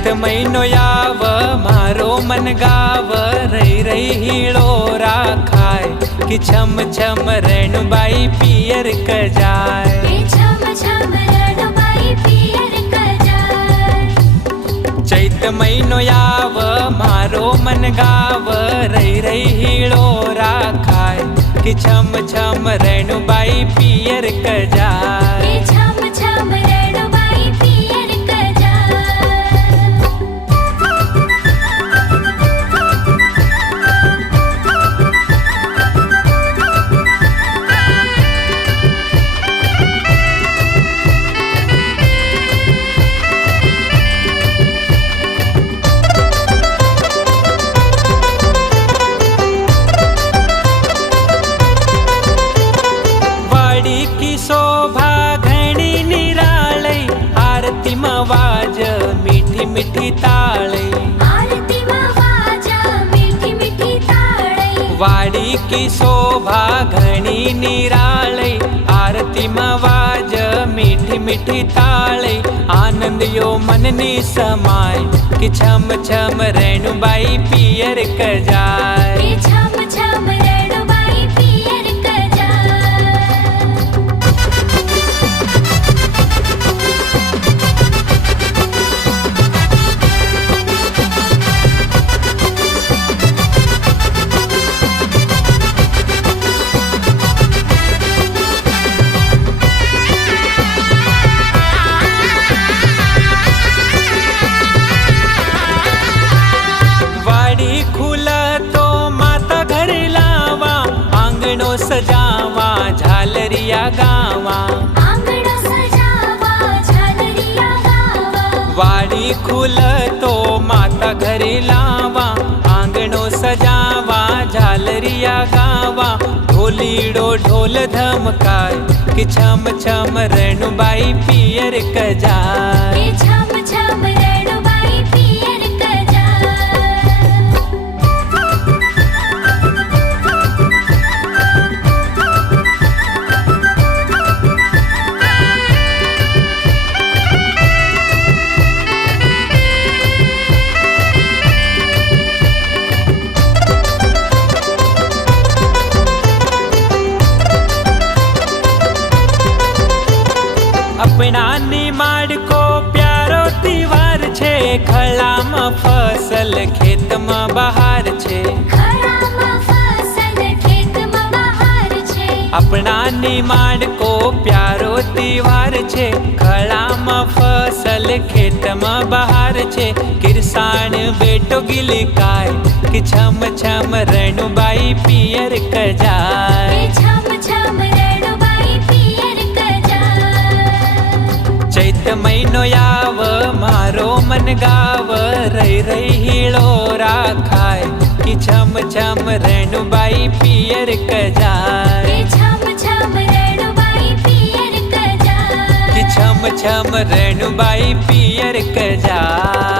चैत महीनो याव मारो मन गाव रही रही हीड़ो राखाय कि छम छम रेणुबाई पियर क जाए। छम छम रेणुबाई पियर क जाए। चैत महीनो याव मारो मन गाव रही रही हीड़ो राखाय कि छम छम रेणुबाई पियर क जाए। छम छम रेणुबाई पियर क जाए। वाड़ी की शोभा घणी निराळई आरती मवाज मीठी मीठी ताळई। आरती मवाज मीठी मीठी ताळई। वाड़ी की शोभा घणी निराळई आरती मवाज मीठी मीठी ताळई। आनंद यो मननी समाय कि छम छम रेणुबाई पियर क जाए। छम छम रेणुबाई पियर क जाए। वाड़ी खुला तो माता घर लावा आंगणो सजावा झालरिया गावा। आंगणो सजावा झालरिया गावा। वाड़ी खुल तो माता घर लावा आंगणो सजावा झालरिया गावा। ढोलीड़ो ढोल धमकाय कि छम छम रेणुबाई पियर क जाए। छम छम रेणुबाई पियर क जाए। अपना निमाड़ को प्यारो त्योहार छे खळाમાં फसल खेतમાં बहार छे। खळाમાં फसल खेतમાં બહાર છે। अपना निमाड़ को प्यारो त्योहार छे खळाમાં फसल खेतમાં बहार छे। किरसाण बेटो गिलकाय कि छम छम रेणुबाई पियर क जाए। छम छम रेणुबाई पियर क जाए। चैत महीनो याव मारो मन गाव रही रही हीड़ो राखाय कि छम छम रेणुबाई पियर क जाए। छम छम रेणुबाई पियर क जाए। कि छम छम रेणुबाई पियर क जाए।